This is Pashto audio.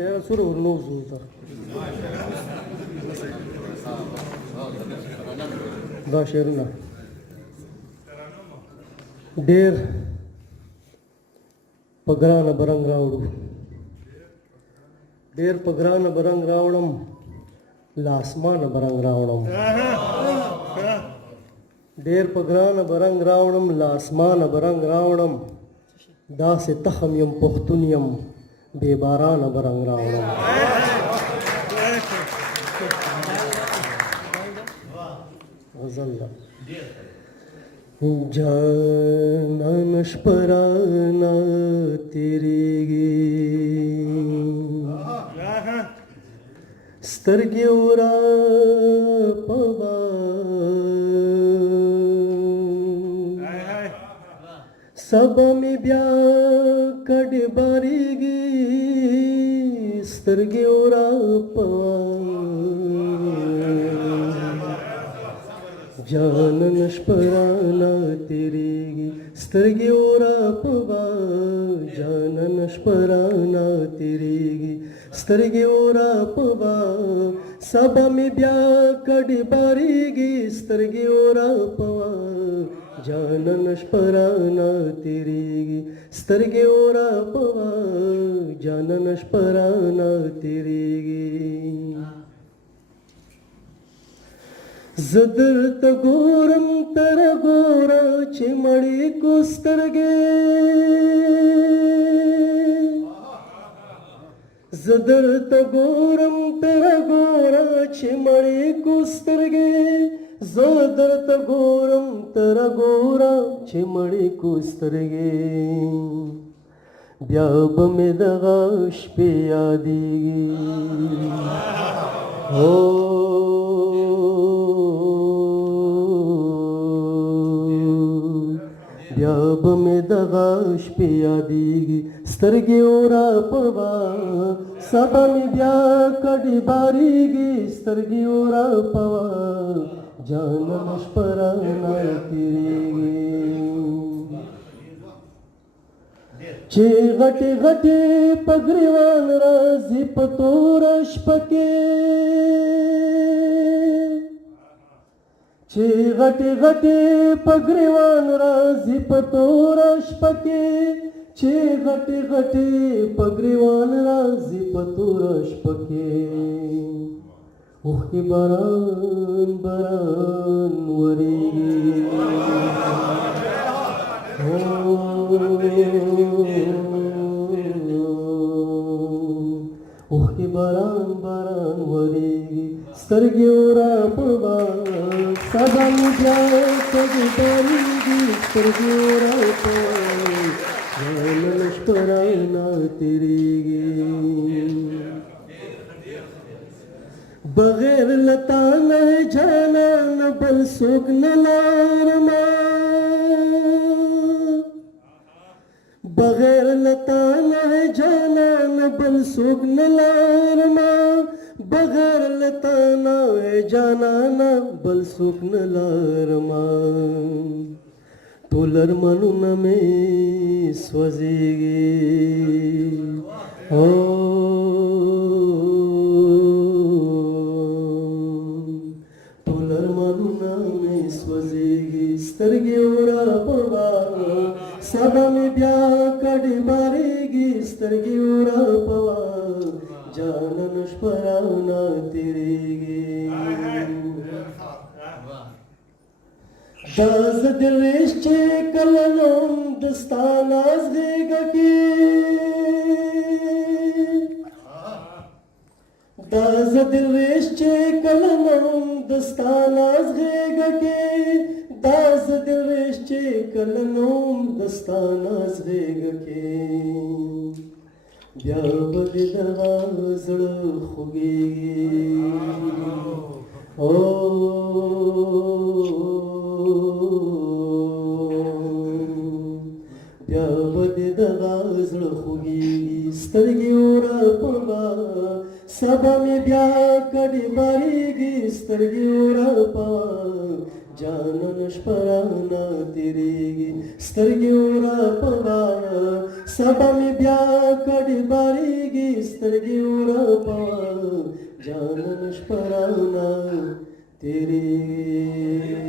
یا سره ورنوځو ته دا شعرونه ډېر په ګرانه به رنګ راوړو ډېر په ګرانه به رنګ راوړم له اسمانه به رنګ راوړم ډېر په ګرانه به رنګ راوړم له اسمانه به رنګ راوړم داسې تخم یم پښتون یم بې بارانه به رنګ راوړم غزل ده جانان شپرانه تیریږي سترګې ورا په سبا می بیا کډې باریږي سترګې ورا په جانان شپرانه تیریږي سترګې ورا په جانان شپرانه تیریږي سترګې ورا په سبا می بیا کډې باریږي سترګې ورا په جانان شپرانه تیریږي سترګې ورا په جانان شپرانه تیریږي زه درته ګورم تر ګوره چې مړې کو سترګې زه درته ګورم تر ګوره چې مړې کو سترګې زه درته ګورم تر ګوره چې مړې کو سترګې بیا به مې دغه شپې یادېږي بیا به مې دغه شپې یادېږي سترګې ورا په سبا مې بیا کډې باریږي سترګې ورا په جانان شپرانه تیریږي چې غټې غټې په ګریوان راځي په توره شپه کې چې غټې غټې په ګریوان راځي په توره شپه کې چې غټې غټې په ګریوان راځي په توره شپه کې اوښکې باران باران ورېږي اوښکې باران باران ورېږي سترګې ورا په سبا مې بیا کډې باریږي سترګې ورا په جانان شپرانه تیریږي بغیر لتا نه جانان بل څوک نه لرمه بغیر لتا نه جانان بل څوک نه لرمه بغیر لتا نه جانان بل څوک نه لرمه ټول ارمانونه مې سوځېږي ټول ارمانونه مې سوځېږي سترګې ورا په سبا مې بیا کډې باریږي سترګې ورا په جانان شپرانه تیریږي دا زه دل ریش چې کله نوم د ستا ناز غېږه کې دا زه دل ریش چې کله نوم د ستا ناز غېږه کې دا زه دل ریش چې کله نوم د ستا ناز غېږه کې بیا به دې دغه زړه خوږېږي بیا به دې دغه زړه خوږېږي سترګې ورا په سبا مې بیا کډې باریږي سترګې ورا په جانان شپرانه تیریږي سترګې ورا په سبا می بیا کډي باریږي سترګې ورپا جانان شپرانا تیری